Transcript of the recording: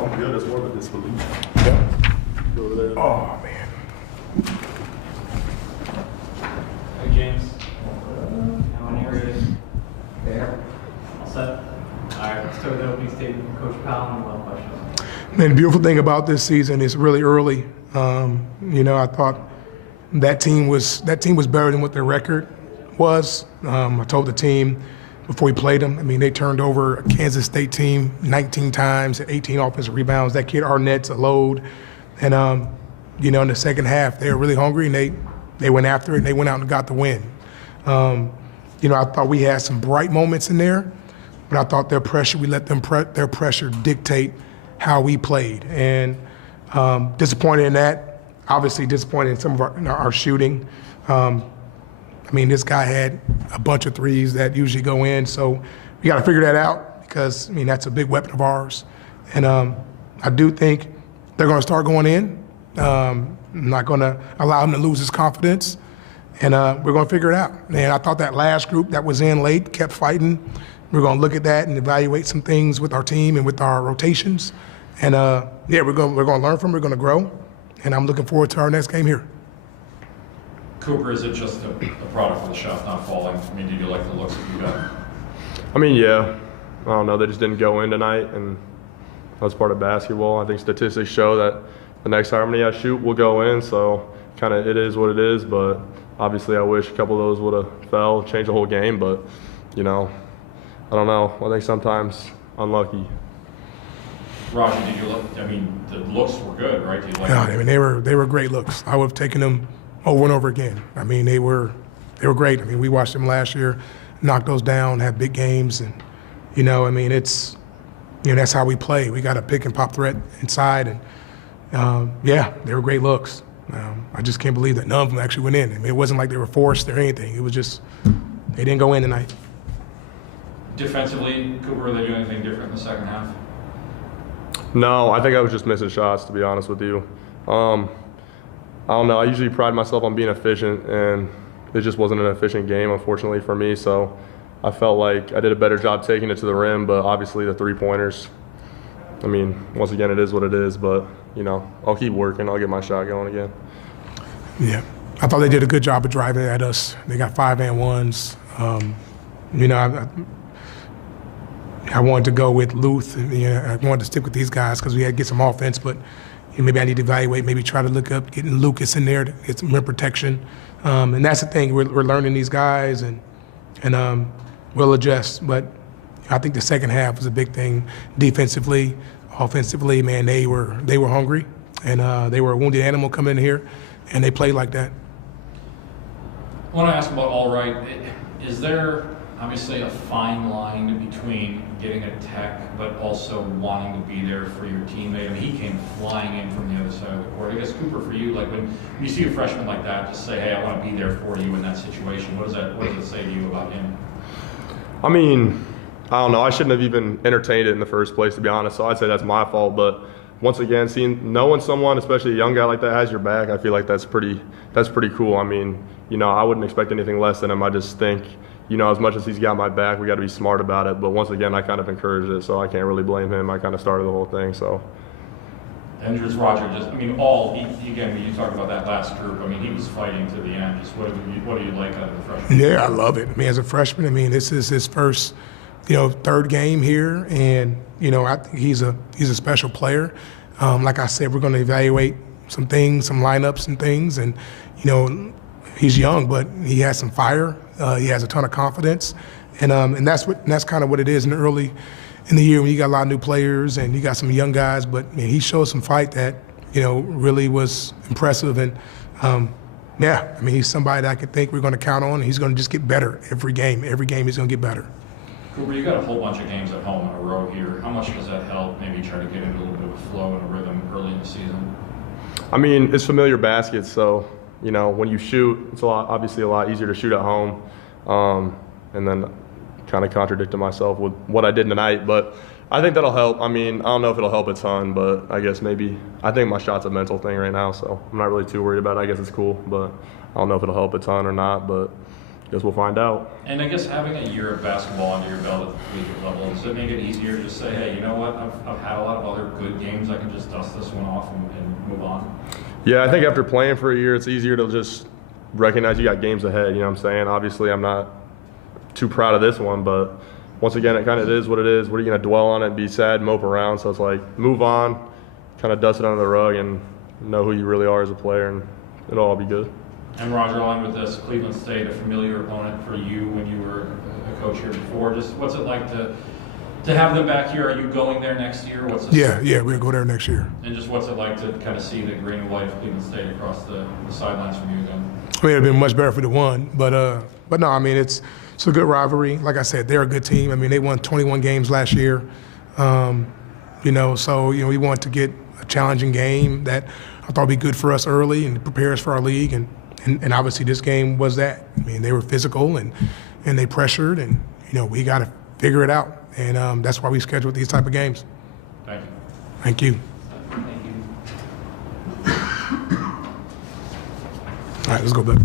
I'm good. It's more of a disbelief. Yeah. Over there. Oh, man. Hey, James. How many are you? There. All set? All right, let's start with the opening statement from Coach Powell and one question. Man, the beautiful thing about this season is really early. I thought that team was better than what their record was. I told the team before we played them, they turned over a Kansas State team 19 times, 18 offensive rebounds. That kid Arnett's a load. And, in the second half, they were really hungry, and they went after it, and they went out and got the win. I thought we had some bright moments in there, but I thought their pressure, we let them their pressure dictate how we played. And disappointed in that, obviously disappointed in some of our shooting. This guy had a bunch of threes that usually go in, so we got to figure that out because, that's a big weapon of ours. And I do think they're going to start going in. I'm not going to allow him to lose his confidence, and we're going to figure it out. And I thought that last group that was in late kept fighting. We're going to look at that and evaluate some things with our team and with our rotations. And, we're going to learn from it. We're going to grow, and I'm looking forward to our next game here. Cooper, is it just a product of the shots not falling? Did you like the looks that you got? Yeah. I don't know. They just didn't go in tonight, and that's part of basketball. I think statistics show that the next time I shoot will go in, so kind of it is what it is. But obviously, I wish a couple of those would have fell, changed the whole game. But I don't know. I think sometimes unlucky. Raji, did you look? The looks were good, right? Did you like Yeah, they were great looks. I would have taken them over and over again. They were great. We watched them last year, knock those down, have big games, and it's that's how we play. We got a pick and pop threat inside, and they were great looks. I just can't believe that none of them actually went in. It wasn't like they were forced or anything. It was just they didn't go in tonight. Defensively, Cooper, were they doing anything different in the second half? No, I think I was just missing shots, to be honest with you. I don't know. I usually pride myself on being efficient, and it just wasn't an efficient game, unfortunately, for me. So I felt like I did a better job taking it to the rim, but obviously the three-pointers, once again, it is what it is. But, I'll keep working. I'll get my shot going again. Yeah. I thought they did a good job of driving at us. They got 5-and-1s. I wanted to go with Luth. I wanted to stick with these guys because we had to get some offense, but maybe I need to evaluate, maybe try to look up getting Lucas in there to get some rim protection. And that's the thing, we're learning these guys, and we'll adjust. But I think the second half was a big thing defensively. Offensively, man, they were hungry, and they were a wounded animal coming in here, and they played like that. I want to ask about All Right. Is there obviously a fine line between getting a tech but also wanting to be there for your teammate? He came flying in from the other side of the court. I guess, Cooper, for you, when you see a freshman like that just say, hey, I want to be there for you in that situation, what does it say to you about him? I don't know. I shouldn't have even entertained it in the first place, to be honest. So I'd say that's my fault. But once again, knowing someone, especially a young guy like that, has your back, I feel like that's pretty cool. I wouldn't expect anything less than him. I just think, as much as he's got my back, we got to be smart about it. But once again, I kind of encouraged it, so I can't really blame him. I kind of started the whole thing, so. And just Roger, when you talk about that last group, he was fighting to the end. Just what do you like out of the freshman? Yeah, I love it. As a freshman, this is his first, third game here, and I think he's a special player. Like I said, we're going to evaluate some things, some lineups and things, and he's young, but he has some fire. He has a ton of confidence, and that's kind of what it is in the year when you got a lot of new players and you got some young guys. But he showed some fight that really was impressive, and he's somebody that I can think we're going to count on. And he's going to just get better every game. Every game he's going to get better. Cooper, you got a whole bunch of games at home in a row here. How much does that help? Maybe try to get into a little bit of a flow and a rhythm early in the season. It's familiar baskets, so. When you shoot, it's obviously a lot easier to shoot at home. And then kind of contradicted myself with what I did tonight, but I think that'll help. I don't know if it'll help a ton, but I guess I think my shot's a mental thing right now, so I'm not really too worried about it. I guess it's cool, but I don't know if it'll help a ton or not, but guess we'll find out. And I guess having a year of basketball under your belt at the collegiate level, does it make it easier to just say, hey, you know what, I've had a lot of other good games, I can just dust this one off and move on? Yeah, I think after playing for a year, it's easier to just recognize you got games ahead, you know what I'm saying? Obviously, I'm not too proud of this one, but once again, it kind of is what it is. What are you going to dwell on it and be sad, mope around? So it's like, move on, kind of dust it under the rug and know who you really are as a player, and it'll all be good. And Roger, along with this, Cleveland State, a familiar opponent for you when you were a coach here before. Just what's it like to have them back here? Are you going there next year? What's this? Yeah, we'll go there next year. And just what's it like to kind of see the green and white of Cleveland State across the sidelines from you again? I mean, it'd have been much better if we'd have won, but no, I mean, it's a good rivalry. Like I said, they're a good team. I mean, they won 21 games last year. You know, so, you know, we want to get a challenging game that I thought would be good for us early and prepare us for our league. And obviously this game was that. I mean, they were physical and they pressured, and, you know, we got to figure it out. And that's why we scheduled these type of games. Thank you. Thank you. Thank you. All right, let's go back.